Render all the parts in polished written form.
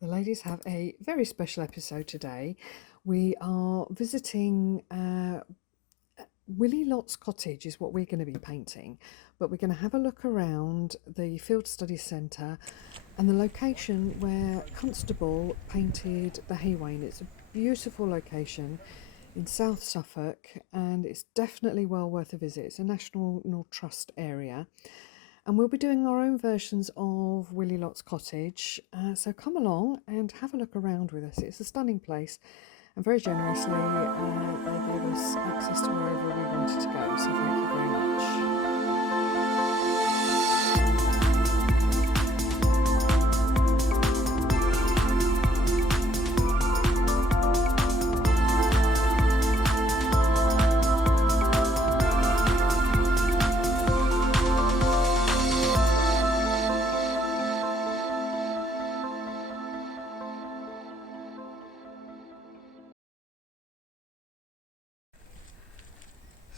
The ladies have a very special episode today. We are visiting Willie Lotts Cottage is what we're going to be painting, but we're going to have a look around the Field Study Centre and the location where Constable painted the hay wain. It's a beautiful location in South Suffolk and it's definitely well worth a visit. It's a National Trust area. And we'll be doing our own versions of Willie Lotts Cottage. So come along and have a look around with us. It's a stunning place, and very generously they gave us access to wherever we wanted to go. So thank you very much.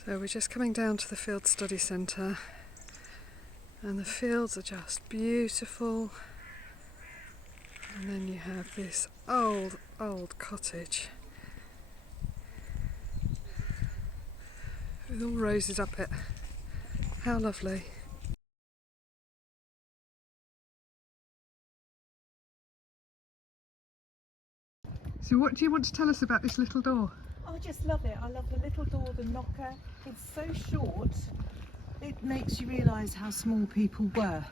So we're just coming down to the Field Study Centre, and the fields are just beautiful. And then you have this old cottage with all roses up it. How lovely. So what do you want to tell us about this little door? I just love it. I love the little door, the knocker. It's so short, it makes you realise how small people were.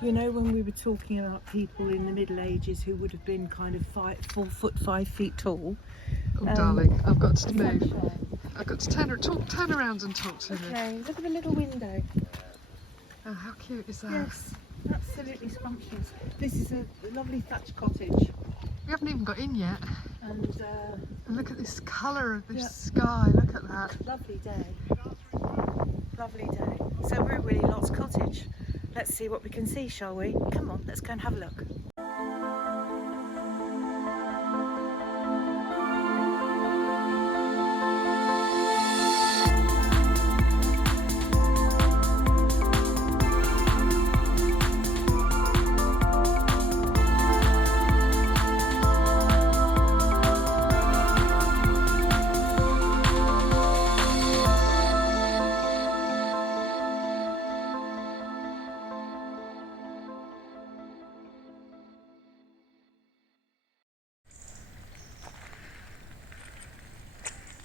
You know, when we were talking about people in the Middle Ages who would have been kind of 4 foot 5 feet tall. Oh darling, I've got to move. I've got to turn around and talk to you. Okay, look at the little window. Oh, how cute is that? Yes, absolutely scrumptious. This is a lovely thatched cottage. We haven't even got in yet. And look at this colour of this sky, look at that. lovely day. Lovely day. So we're at Willie Lotts Cottage. Let's see what we can see, shall we? Come on, let's go and have a look.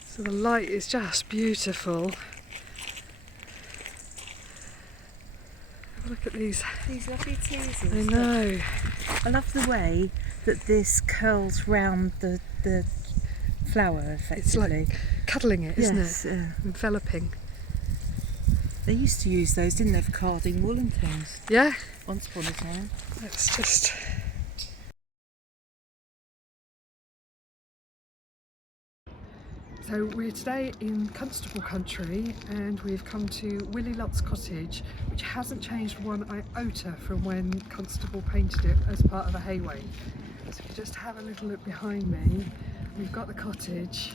So the light is just beautiful. Have a look at these. These lovely teasers. I know. I love the way that this curls round the flower effectively. It's like cuddling it, isn't Yes, it? Enveloping. they used to use those, didn't they, for carding wool and things, Yeah, once upon a time. it's just... So we're today in Constable country and we've come to Willie Lotts Cottage, which hasn't changed one iota from when Constable painted it as part of a hay wain. So if you just have a little look behind me, we've got the cottage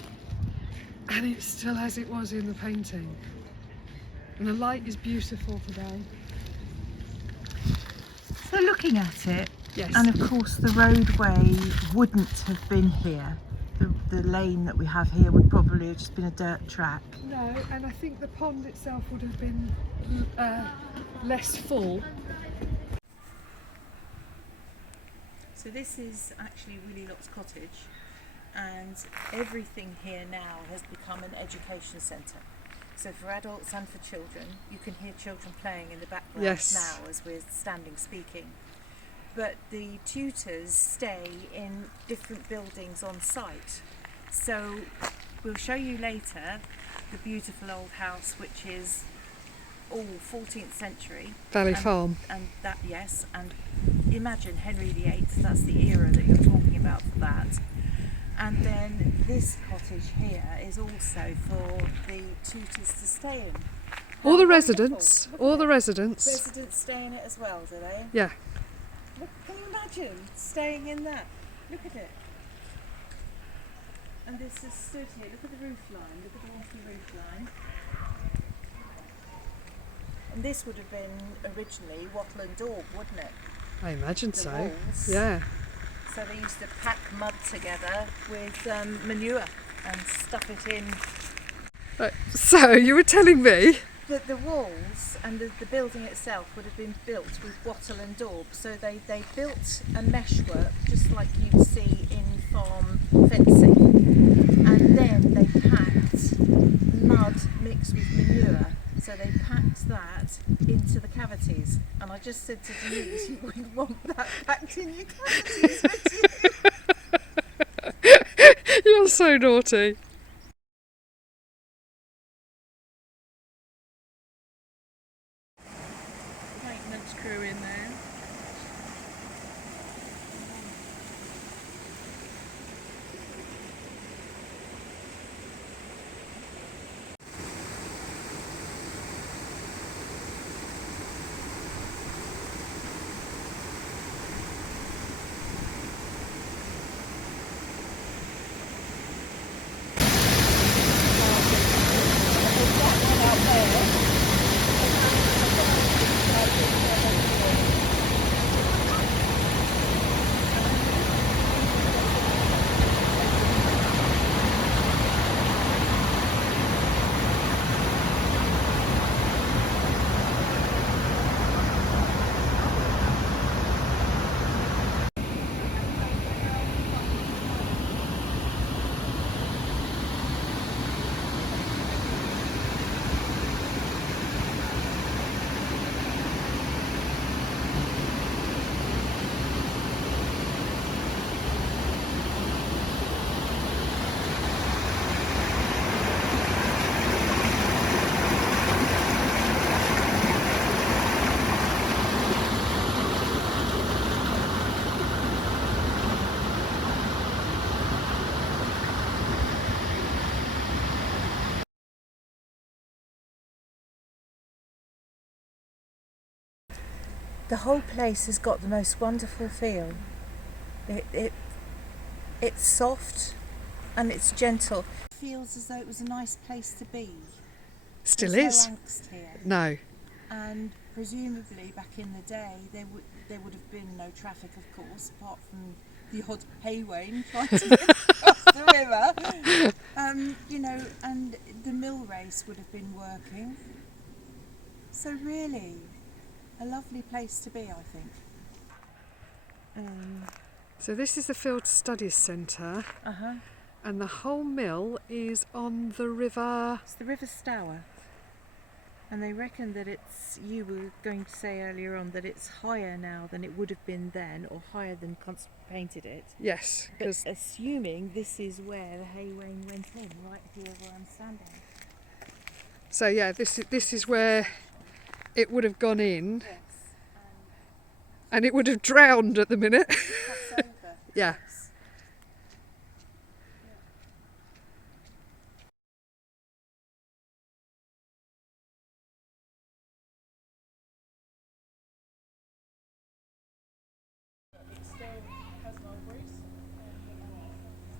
and it's still as it was in the painting. And the light is beautiful today. So looking at it, Yes. and of course the roadway wouldn't have been here. The lane that we have here would probably have just been a dirt track. No, and I think the pond itself would have been less full. So this is actually Willie Lotts Cottage, and everything here now has become an education centre. So for adults and for children, you can hear children playing in the background now as we're standing speaking. But the tutors stay in different buildings on site. So we'll show you later the beautiful old house, which is all 14th century. Valley Farm. And that, yes, and imagine Henry VIII, that's the era that you're talking about for that. And then this cottage here is also for the tutors to stay in. All the residents, all the residents. Residents stay in it as well, do they? Yeah. Look, can you imagine staying in that? Look at it. And this is stood here. Look at the roof line. Look at the water roof line. And this would have been originally wattle and daub, wouldn't it? I imagine The so. walls. Yeah. So they used to pack mud together with manure and stuff it in. Right, so you were telling me. The walls and the building itself would have been built with wattle and daub. So they built a meshwork just like you'd see in farm fencing. And then they packed mud mixed with manure. So they packed that into the cavities. And I just said to Denise, you wouldn't want that packed in your cavities, would you? You're so naughty. Maintenance crew in there. The whole place has got the most wonderful feel. It's soft and it's gentle. It feels as though it was a nice place to be. Still There's is. no angst here. No. And presumably back in the day there would have been no traffic, of course, apart from the odd haywain trying to get across the river. You know, and the mill race would have been working. So really, a lovely place to be, I think. So this is the Field Studies Centre, and the whole mill is on the river. It's the River Stour. And they reckon that it's, you were going to say earlier on, that it's higher now than it would have been then, or higher than Constable painted it. Yes, But because assuming this is where the haywain went in, right here where I'm standing. so yeah, this is where it would have gone in, Yes. and it would have drowned at the minute. Cross over. Yeah. Yes.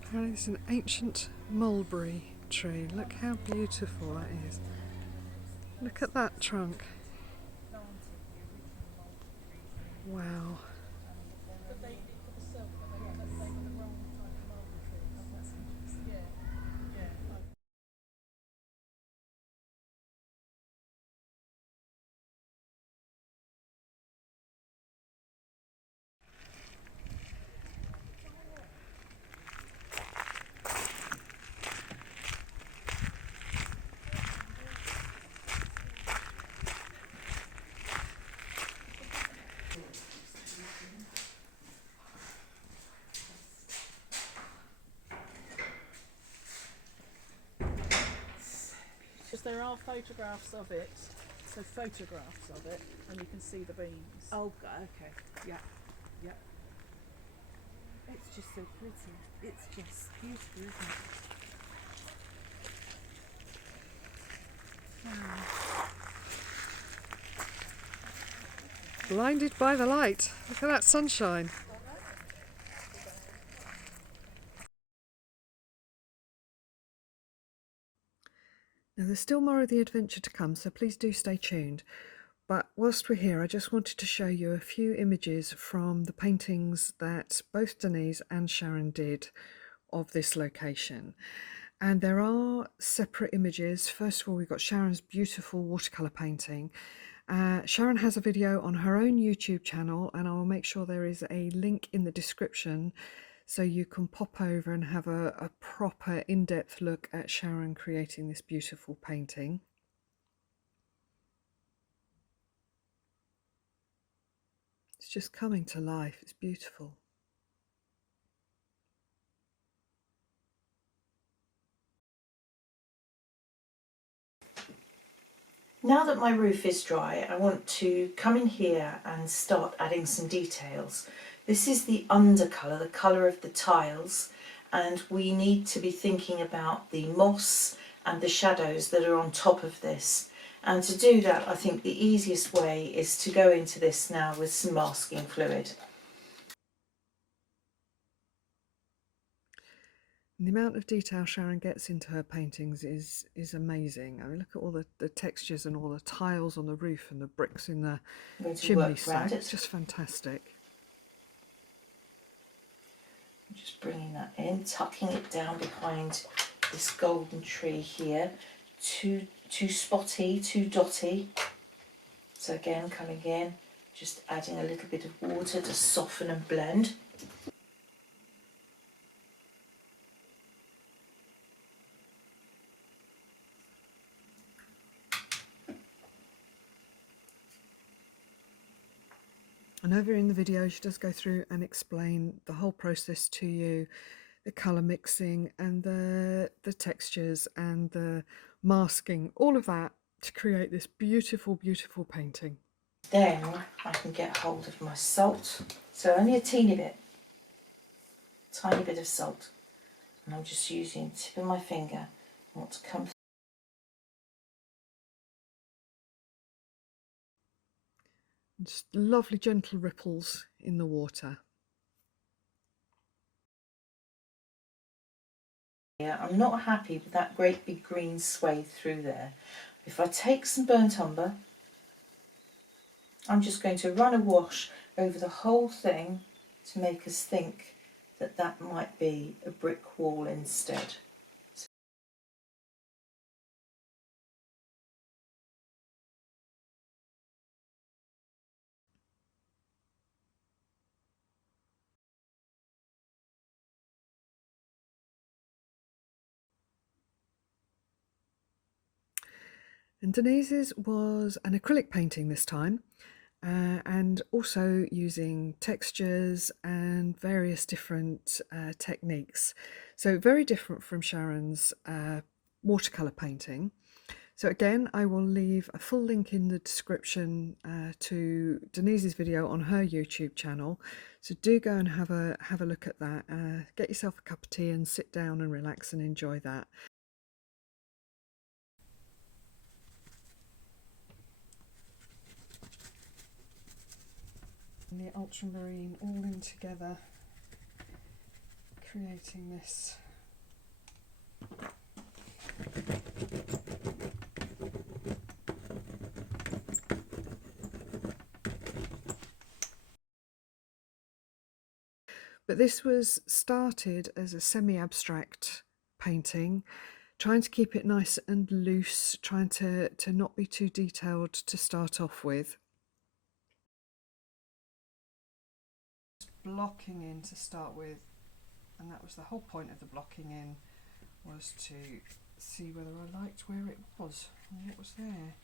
Apparently it's an ancient mulberry tree. Look how beautiful that is. Look at that trunk. Wow. Because there are photographs of it, so photographs of it, and you can see the beams. Oh, okay. Yeah. Yeah. It's just so pretty. It's just beautiful, isn't it? Blinded by the light. Look at that sunshine. Now there's still more of the adventure to come, so please do stay tuned. But whilst we're here, I just wanted to show you a few images from the paintings that both Denise and Sharon did of this location. And there are separate images. First of all, we've got Sharon's beautiful watercolour painting. Sharon has a video on her own YouTube channel, and I will make sure there is a link in the description so you can pop over and have a proper in-depth look at Sharon creating this beautiful painting. It's just coming to life. It's beautiful. Now that my roof is dry, I want to come in here and start adding some details. This is the undercolour, the colour of the tiles, and we need to be thinking about the moss and the shadows that are on top of this. And to do that, I think the easiest way is to go into this now with some masking fluid. And the amount of detail Sharon gets into her paintings is amazing. I mean, look at all the textures and all the tiles on the roof and the bricks in the chimney stack. It's just fantastic. Just bringing that in, tucking it down behind this golden tree here. Too spotty, too dotty. So again, coming in, just adding a little bit of water to soften and blend. And over in the video, she does go through and explain the whole process to you, the colour mixing and the textures and the masking, all of that to create this beautiful, beautiful painting. Then I can get hold of my salt. So only a teeny bit, tiny bit of salt. And I'm just using the tip of my finger. I want to come. Just lovely gentle ripples in the water. Yeah, I'm not happy with that great big green swathe through there. If I take some burnt umber, I'm just going to run a wash over the whole thing to make us think that that might be a brick wall instead. And Denise's was an acrylic painting this time, and also using textures and various different techniques. So very different from Sharon's watercolour painting. So again, I will leave a full link in the description to Denise's video on her YouTube channel. So do go and have a look at that. Get yourself a cup of tea and sit down and relax and enjoy that. And the ultramarine all in together, creating this but this was started as a semi-abstract painting, trying to keep it nice and loose, trying to not be too detailed to start off with. Blocking in to start with, and that was the whole point of the blocking in, was to see whether I liked where it was and what was there.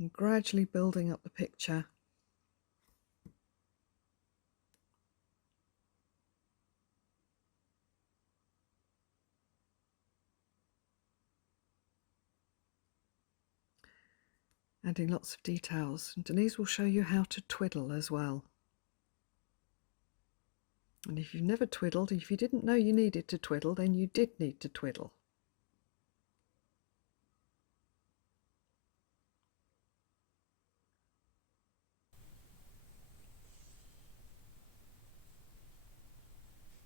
and gradually building up the picture. Adding lots of details. And Denise will show you how to twiddle as well. And if you've never twiddled, if you didn't know you needed to twiddle, then you did need to twiddle.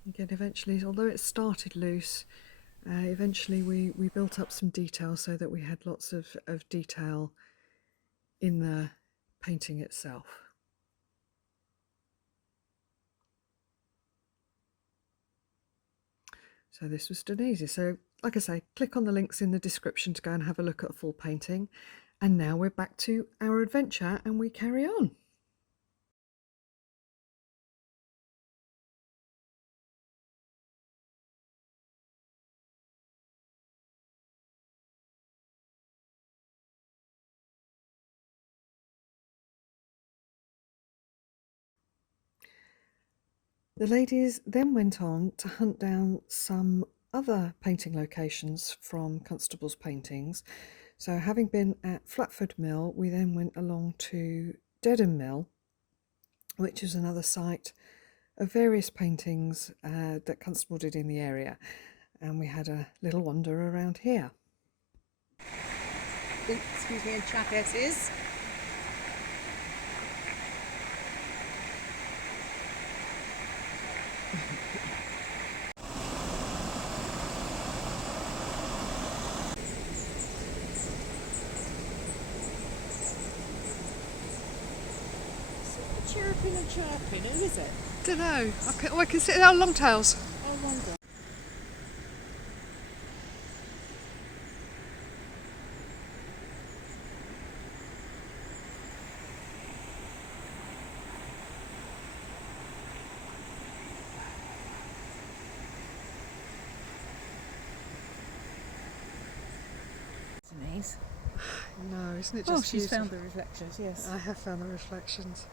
Again, eventually, although it started loose, eventually we built up some detail so that we had lots of detail in the painting itself. So this was Denise. So like I say, click on the links in the description to go and have a look at a full painting. And now we're back to our adventure and we carry on. The ladies then went on to hunt down some other painting locations from Constable's paintings. So having been at Flatford Mill, we then went along to Dedham Mill, which is another site of various paintings that Constable did in the area. And we had a little wander around here. Excuse me, and chapesses. Chirping and chirping, who is it? Don't know. I can see our longtails. I wonder. Denise. No, isn't it Oh, just she's beautiful? found the reflections, yes. I have found the reflections.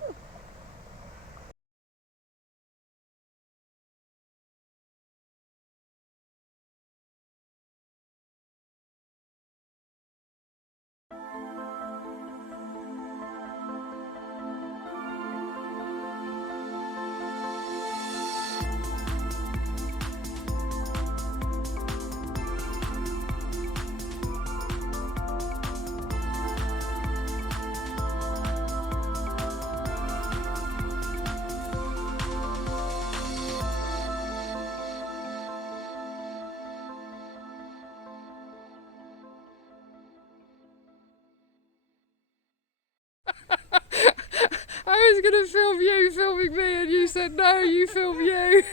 I was going to film you filming me and you said no, you film you.